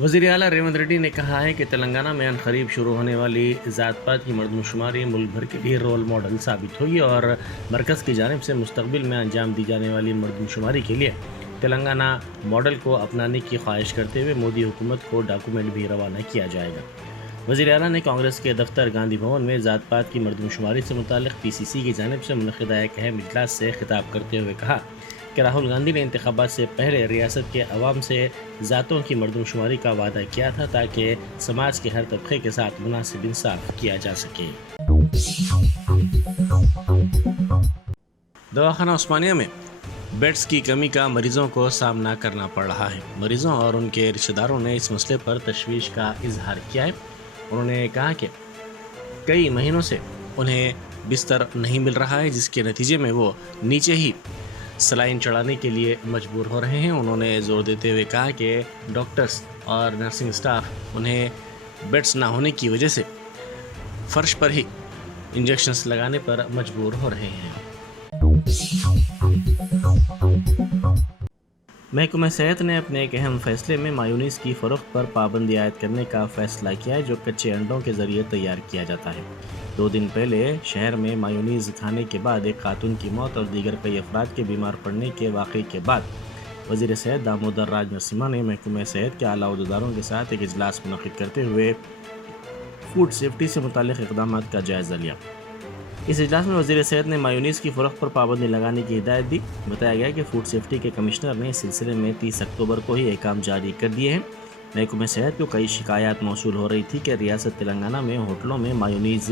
وزیر اعلیٰ ریونت ریڈی نے کہا ہے کہ تلنگانہ میں عنقریب شروع ہونے والی ذات پات کی مردم شماری ملک بھر کے لیے رول ماڈل ثابت ہوگی اور مرکز کی جانب سے مستقبل میں انجام دی جانے والی مردم شماری کے لیے تلنگانہ ماڈل کو اپنانے کی خواہش کرتے ہوئے مودی حکومت کو ڈاکومنٹ بھی روانہ کیا جائے گا۔ وزیر اعلیٰ نے کانگریس کے دفتر گاندھی بھون میں ذات پات کی مردم شماری سے متعلق پی سی سی کی جانب سے منعقدہ ایک اہم اجلاس سے خطاب کرتے ہوئے کہا کہ راہل گاندھی نے انتخابات سے پہلے ریاست کے عوام سے ذاتوں کی مردم شماری کا وعدہ کیا تھا تاکہ سماج کے ہر طبقے کے ساتھ مناسب انصاف کیا جا سکے۔ دواخانہ عثمانیہ میں بیڈز کی کمی کا مریضوں کو سامنا کرنا پڑ رہا ہے۔ مریضوں اور ان کے رشتہ داروں نے اس مسئلے پر تشویش کا اظہار کیا ہے۔ انہوں نے کہا کہ کئی مہینوں سے انہیں بستر نہیں مل رہا ہے، جس کے نتیجے میں وہ نیچے ہی سلائن چڑھانے کے لیے مجبور ہو رہے ہیں۔ انہوں نے زور دیتے ہوئے کہا کہ ڈاکٹرز اور نرسنگ سٹاف انہیں بیڈز نہ ہونے کی وجہ سے فرش پر ہی انجیکشنز لگانے پر مجبور ہو رہے ہیں۔ محکمہ صحت نے اپنے ایک اہم فیصلے میں مایونیز کی فروخت پر پابندی عائد کرنے کا فیصلہ کیا ہے، جو کچے انڈوں کے ذریعے تیار کیا جاتا ہے۔ 2 دن پہلے شہر میں مایونیز کھانے کے بعد ایک خاتون کی موت اور دیگر کئی افراد کے بیمار پڑنے کے واقعے کے بعد وزیر صحت دامودر راج نرسمہا نے محکمہ صحت کے اعلیٰ عہدیداروں کے ساتھ ایک اجلاس منعقد کرتے ہوئے فوڈ سیفٹی سے متعلق اقدامات کا جائزہ لیا۔ اس اجلاس میں وزیر صحت نے مایونیز کی فروخت پر پابندی لگانے کی ہدایت دی۔ بتایا گیا کہ فوڈ سیفٹی کے کمشنر نے اس سلسلے میں 30 اکتوبر کو ہی احکام جاری کر دیے ہیں۔ محکمہ صحت کو کئی شکایات موصول ہو رہی تھی کہ ریاست تلنگانہ میں ہوٹلوں میں مایونیز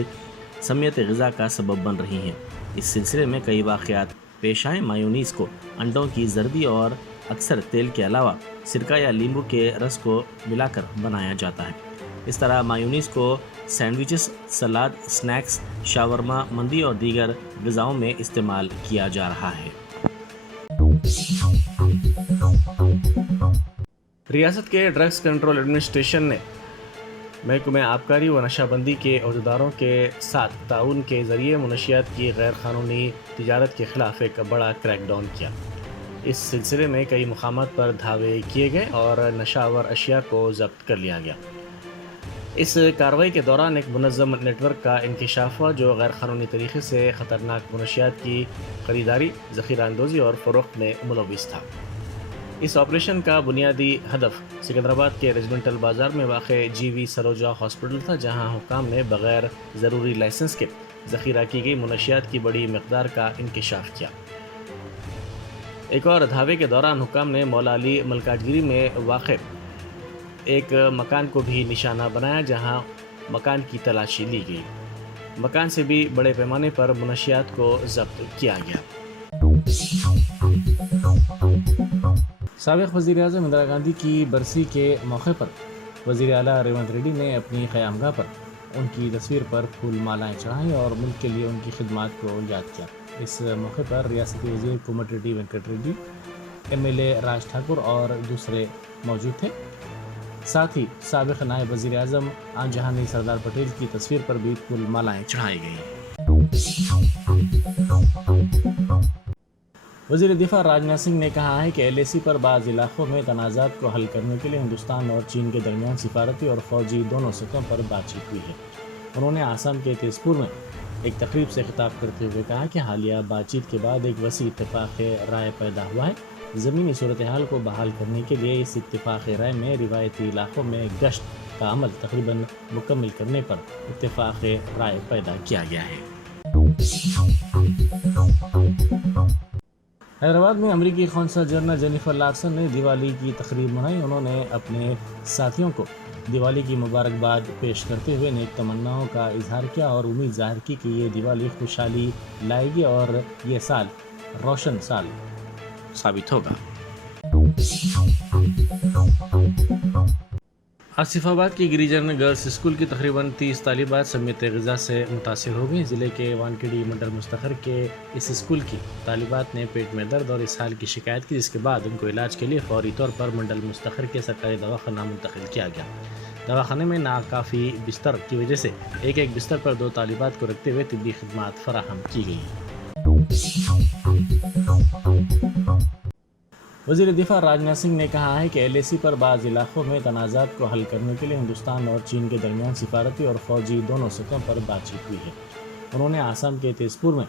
سمیت غذا کا سبب بن رہی ہیں۔ اس سلسلے میں کئی واقعات پیش آئے۔ مایونیز کو انڈوں کی زردی اور اکثر تیل کے علاوہ سرکہ یا لیمبو کے رس کو ملا کر بنایا جاتا ہے۔ اس طرح مایونیز کو سینڈوچز، سلاد، سنیکس، شاورما، مندی اور دیگر غذاؤں میں استعمال کیا جا رہا ہے۔ ریاست کے ڈرگز کنٹرول ایڈمنسٹریشن نے محکمہ آبکاری و نشہ بندی کے عہدیداروں کے ساتھ تعاون کے ذریعے منشیات کی غیر قانونی تجارت کے خلاف ایک بڑا کریک ڈاؤن کیا۔ اس سلسلے میں کئی مقامات پر دھاوے کیے گئے اور نشہ آور اشیاء کو ضبط کر لیا گیا۔ اس کارروائی کے دوران ایک منظم نیٹ ورک کا انکشاف ہوا جو غیر قانونی طریقے سے خطرناک منشیات کی خریداری، ذخیرہ اندوزی اور فروخت میں ملوث تھا۔ اس آپریشن کا بنیادی ہدف سکندرآباد کے ریجمنٹل بازار میں واقع جی وی سروجا ہاسپٹل تھا، جہاں حکام نے بغیر ضروری لائسنس کے ذخیرہ کی گئی منشیات کی بڑی مقدار کا انکشاف کیا۔ ایک اور دھاوے کے دوران حکام نے مولا علی ملکاجگیری میں واقع ایک مکان کو بھی نشانہ بنایا، جہاں مکان کی تلاشی لی گئی۔ مکان سے بھی بڑے پیمانے پر منشیات کو ضبط کیا گیا۔ سابق وزیر اعظم اندرا گاندھی کی برسی کے موقع پر وزیر اعلیٰ ریونت ریڈی نے اپنی قیامگاہ پر ان کی تصویر پر پھول مالائیں چڑھائیں اور ملک کے لیے ان کی خدمات کو یاد کیا۔ اس موقع پر ریاستی وزیر Komati Reddy Venkat Reddy, M L A Raj Thakur اور دوسرے موجود تھے۔ ساتھ ہی سابق نائب وزیر اعظم آن جہانی سردار پٹیل کی تصویر پر بھی پھول مالائیں چڑھائی گئیں۔ وزیر دفاع راجناتھ سنگھ نے کہا ہے کہ ایل اے سی پر بعض علاقوں میں تنازعات کو حل کرنے کے لیے ہندوستان اور چین کے درمیان سفارتی اور فوجی دونوں سطحوں پر بات چیت ہوئی ہے۔ انہوں نے آسام کے تیز پور میں ایک تقریب سے خطاب کرتے ہوئے کہا کہ حالیہ بات چیت کے بعد ایک وسیع اتفاق رائے پیدا ہوا ہے۔ زمینی صورتحال کو بحال کرنے کے لیے اس اتفاق رائے میں روایتی علاقوں میں گشت کا عمل تقریباً مکمل کرنے پر اتفاق رائے پیدا کیا گیا ہے۔ حیدرآباد میں امریکی قونصل جنرل جینیفر لارسن نے دیوالی کی تقریب منائی۔ انہوں نے اپنے ساتھیوں کو دیوالی کی مبارکباد پیش کرتے ہوئے نیک تمناؤں کا اظہار کیا اور امید ظاہر کی کہ یہ دیوالی خوشحالی لائے گی اور یہ سال روشن سال ثابت ہوگا۔ آصف آباد کی گریجن گرلز اسکول کی تقریباً 30 طالبات سمیت غذا سے متاثر ہو گئیں۔ ضلع کے وانکھیڑی منڈل مستقر کے اس اسکول کی طالبات نے پیٹ میں درد اور اسہال کی شکایت کی، جس کے بعد ان کو علاج کے لیے فوری طور پر منڈل مستقر کے سرکاری دواخانہ منتقل کیا گیا۔ دواخانے میں ناکافی بستر کی وجہ سے ایک بستر پر 2 طالبات کو رکھتے ہوئے طبی خدمات فراہم کی گئی۔ وزیر دفاع راجناتھ سنگھ نے کہا ہے کہ LAC پر بعض علاقوں میں تنازعات کو حل کرنے کے لیے ہندوستان اور چین کے درمیان سفارتی اور فوجی دونوں سطحوں پر بات چیت ہوئی ہے۔ انہوں نے آسام کے تیز پور میں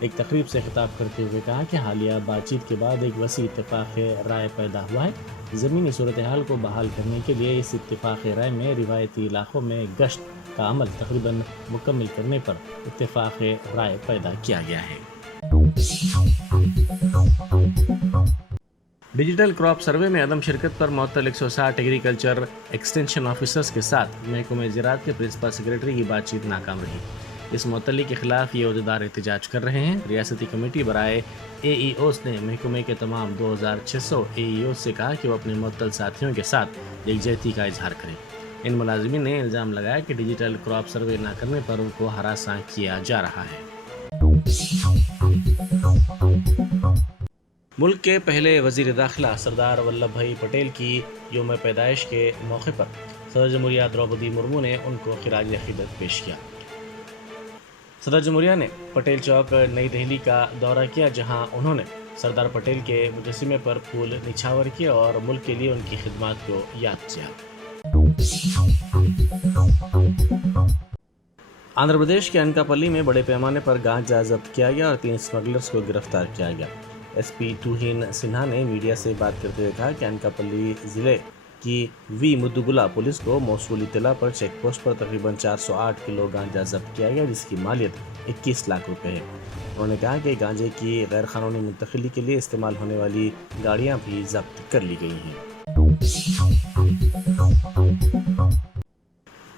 ایک تقریب سے خطاب کرتے ہوئے کہا کہ حالیہ بات چیت کے بعد ایک وسیع اتفاق رائے پیدا ہوا ہے۔ زمینی صورتحال کو بحال کرنے کے لیے اس اتفاق رائے میں روایتی علاقوں میں گشت کا عمل تقریباً مکمل کرنے پر اتفاق رائے پیدا کیا گیا ہے۔ ڈیجیٹل کراپ سروے میں عدم شرکت پر معطل 160 ایگریکلچر ایکسٹینشن آفیسرز کے ساتھ محکمہ زراعت کے پرنسپل سیکریٹری کی بات چیت ناکام رہی۔ اس معطلی کے خلاف یہ عہدیدار احتجاج کر رہے ہیں۔ ریاستی کمیٹی برائے AEOs نے محکمے کے تمام 2600 AEOs سے کہا کہ وہ اپنے معطل ساتھیوں کے ساتھ یکجہتی کا اظہار کریں۔ ان ملازمین نے الزام لگایا کہ ڈیجیٹل کراپ سروے نہ کرنے پر ان کو ہراساں کیا جا رہا ہے۔ ملک کے پہلے وزیر داخلہ سردار ولبھ بھائی پٹیل کی یوم پیدائش کے موقع پر صدر جمہوریہ دروپدی مرمو نے ان کو خراج عقیدت پیش کیا۔ صدر جمہوریہ نے پٹیل چوک نئی دہلی کا دورہ کیا، جہاں انہوں نے سردار پٹیل کے مجسمے پر پھول نچھاور کیے اور ملک کے لیے ان کی خدمات کو یاد کیا۔ آندھرا پردیش کے انکاپلی میں بڑے پیمانے پر گانجا ضبط کیا گیا اور 3 اسمگلرز کو گرفتار کیا گیا۔ SP توہین سنہا نے میڈیا سے بات کرتے ہوئے کہا کہ انکاپلی ضلع کی وی مدوگلا پولیس کو موصول اطلاع پر چیک پوسٹ پر تقریباً 408 کلو گانجا ضبط کیا گیا، جس کی مالیت 21 لاکھ روپے ہے۔ انہوں نے کہا کہ گانجے کی غیر قانونی منتقلی کے لیے استعمال ہونے والی گاڑیاں بھی ضبط کر لی گئی ہیں۔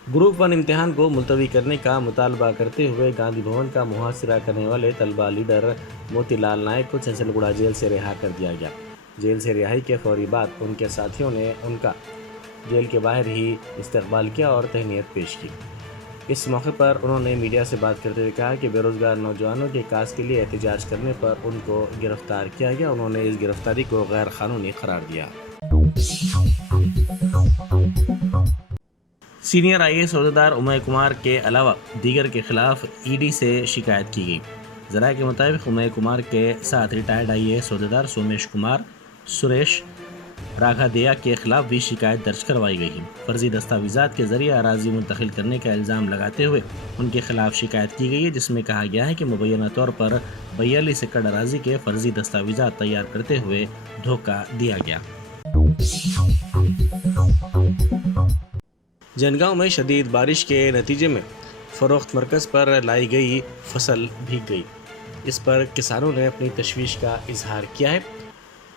گروپ 1 امتحان کو ملتوی کرنے کا مطالبہ کرتے ہوئے گاندھی بھون کا محاصرہ کرنے والے طلبہ لیڈر موتی لال نائک کو چنچل گوڑہ جیل سے رہا کر دیا گیا۔ جیل سے رہائی کے فوری بعد ان کے ساتھیوں نے ان کا جیل کے باہر ہی استقبال کیا اور تہنیت پیش کی۔ اس موقع پر انہوں نے میڈیا سے بات کرتے ہوئے کہا کہ بے روزگار نوجوانوں کے کاز کے لیے احتجاج کرنے پر ان کو گرفتار کیا گیا۔ انہوں نے اس گرفتاری کو غیر قانونی قرار دیا۔ سینئر IAS عہدیدار امیہ کمار کے علاوہ دیگر کے خلاف ED سے شکایت کی گئی۔ ذرائع کے مطابق امیہ کمار کے ساتھ ریٹائرڈ IAS عہدیدار سومیش کمار، سریش راگھادیہ کے خلاف بھی شکایت درج کروائی گئی ہے۔ فرضی دستاویزات کے ذریعے اراضی منتقل کرنے کا الزام لگاتے ہوئے ان کے خلاف شکایت کی گئی ہے، جس میں کہا گیا ہے کہ مبینہ طور پر 42 ایکڑ اراضی کے فرضی دستاویزات تیار کرتے ہوئے دھوکہ دیا گیا۔ جنگاؤں میں شدید بارش کے نتیجے میں فروخت مرکز پر لائی گئی فصل بھیگ گئی۔ اس پر کسانوں نے اپنی تشویش کا اظہار کیا ہے۔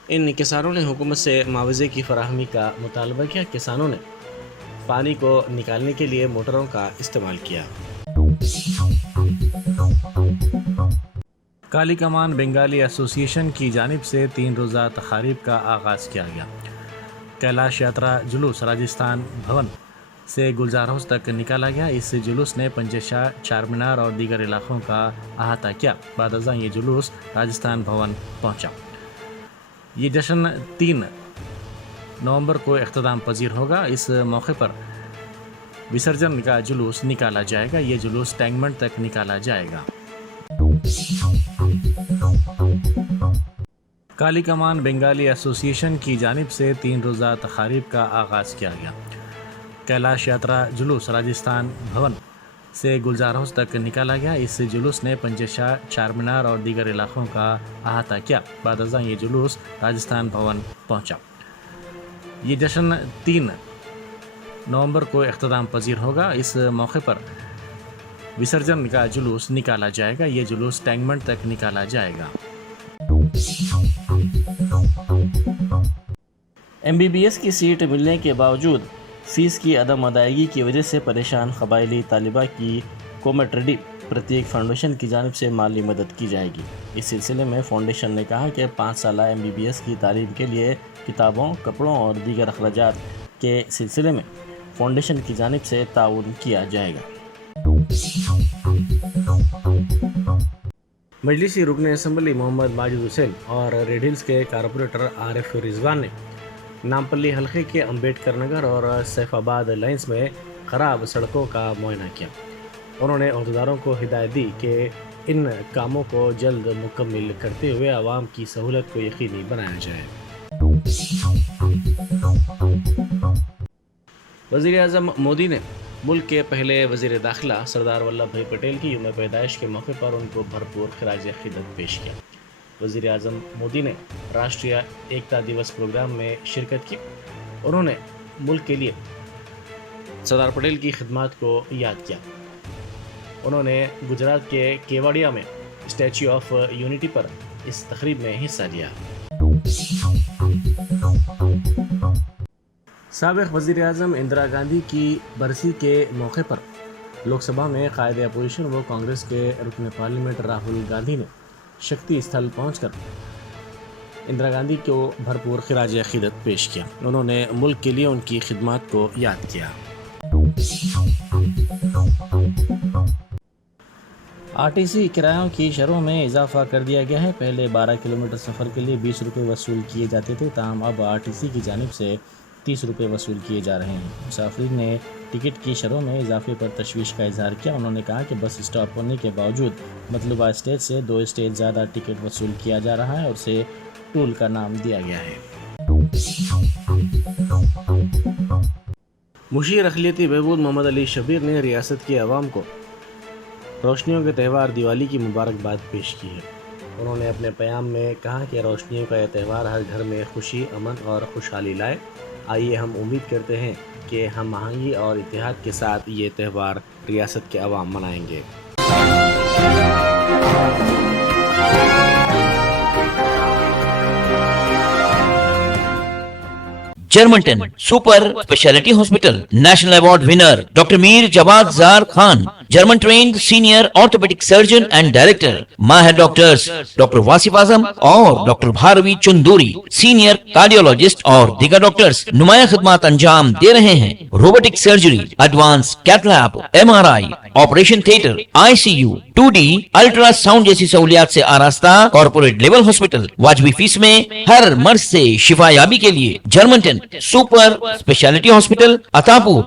ان کسانوں نے حکومت سے معاوضے کی فراہمی کا مطالبہ کیا۔ کسانوں نے پانی کو نکالنے کے لیے موٹروں کا استعمال کیا۔ کالی کمان بنگالی ایسوسی ایشن کی جانب سے 3 روزہ تقاریب کا آغاز کیا گیا۔ کیلاش یاترا جلوس راجستھان بھون سے گلزار ہاؤس تک نکالا گیا۔ اس جلوس نے پنجشیر، چار مینار اور دیگر علاقوں کا احاطہ کیا۔ بعد ازاں یہ جلوس راجستھان بھون پہنچا۔ یہ جشن 3 نومبر کو اختتام پذیر ہوگا۔ اس موقع پر وسرجن کا جلوس نکالا جائے گا۔ یہ جلوس ٹینک بنڈ تک نکالا جائے گا۔ کالی کمان بنگالی ایسوسی ایشن کی جانب سے 3 روزہ تقاریب کا آغاز کیا گیا۔ کیلاش یاترا جلوس راجستھان بھون سے گلزار ہاؤس تک نکالا گیا۔ اس جلوس نے پنجشیر، چار مینار اور دیگر علاقوں کا احاطہ کیا۔ بعد ازاں یہ جلوس راجستھان بھون پہنچا۔ یہ جشن 3 نومبر کو اختتام پذیر ہوگا۔ اس موقع پر وسرجن کا جلوس نکالا جائے گا۔ یہ جلوس ٹینک بنڈ تک نکالا جائے گا۔ MBBS کی سیٹ ملنے کے باوجود فیس کی عدم ادائیگی کی وجہ سے پریشان قبائلی طالبہ کی کومٹ ریڈی پرتیک فاؤنڈیشن کی جانب سے مالی مدد کی جائے گی۔ اس سلسلے میں فاؤنڈیشن نے کہا کہ 5 سالہ MBBS کی تعلیم کے لیے کتابوں، کپڑوں اور دیگر اخراجات کے سلسلے میں فاؤنڈیشن کی جانب سے تعاون کیا جائے گا۔ مجلسی رکن اسمبلی محمد ماجد حسین اور ریڈ ہلز کے کارپوریٹر عارف رضوان نے نامپلی حلقے کے امبیڈکر نگر اور سیف آباد لائنز میں خراب سڑکوں کا معائنہ کیا۔ انہوں نے عہدیداروں کو ہدایت دی کہ ان کاموں کو جلد مکمل کرتے ہوئے عوام کی سہولت کو یقینی بنایا جائے۔ وزیر اعظم مودی نے ملک کے پہلے وزیر داخلہ سردار ولبھ بھائی پٹیل کی یوم پیدائش کے موقع پر ان کو بھرپور خراج عقیدت پیش کیا۔ وزیر اعظم مودی نے راشٹریہ ایکتا دیوس پروگرام میں شرکت کی۔ انہوں نے ملک کے لیے سردار پٹیل کی خدمات کو یاد کیا۔ انہوں نے گجرات کے کیواڑیا میں اسٹیچو آف یونٹی پر اس تقریب میں حصہ لیا۔ سابق وزیر اعظم اندرا گاندھی کی برسی کے موقع پر لوک سبھا میں قائد اپوزیشن و کانگریس کے رکن پارلیمنٹ راہل گاندھی نے شکتی استھل پہنچ کر اندرا گاندھی کو بھرپور خراج عقیدت پیش کیا۔ انہوں نے ملک کے لیے ان کی خدمات کو یاد کیا۔ RTC کرایوں کی شرحوں میں اضافہ کر دیا گیا ہے۔ پہلے 12 کلومیٹر سفر کے لیے 20 روپے وصول کیے جاتے تھے، تاہم اب RTC کی جانب سے 30 روپے وصول کیے جا رہے ہیں۔ مسافرین نے ٹکٹ کی شرحوں میں اضافے پر تشویش کا اظہار کیا۔ انہوں نے کہا کہ بس اسٹاپ ہونے کے باوجود مطلوبہ اسٹیج سے 2 اسٹیج زیادہ ٹکٹ وصول کیا جا رہا ہے اور اسے ٹول کا نام دیا گیا ہے۔ مشیر اقلیتی بہبود محمد علی شبیر نے ریاست کے عوام کو روشنیوں کے تہوار دیوالی کی مبارکباد پیش کی ہے۔ انہوں نے اپنے پیام میں کہا کہ روشنیوں کا یہ تہوار ہر گھر میں خوشی، امن اور خوشحالی لائے۔ آئیے ہم امید کرتے ہیں کہ ہم آہنگی اور اتحاد کے ساتھ یہ تہوار ریاست کے عوام منائیں گے۔ Germanten super specialty hospital national award winner doctor Mir Jawad Zar Khan, German trained senior orthopaedic surgeon and director, ماہر ڈاکٹرز ڈاکٹر واصف اعظم اور doctor Bharavi Chanduri, senior cardiologist اور دیگر ڈاکٹرز نمایاں خدمات انجام دے رہے ہیں۔ Robotic surgery, advance cath lab, MRI، operation theatre, ICU، 2D ultrasound جیسی سہولیات سے آراستہ کارپوریٹ لیول ہاسپٹل، واجبی فیس میں ہر مرض سے شفا یابی کے لیے جرمنٹن سپر اسپیشلٹی ہاسپٹل، عطاپور۔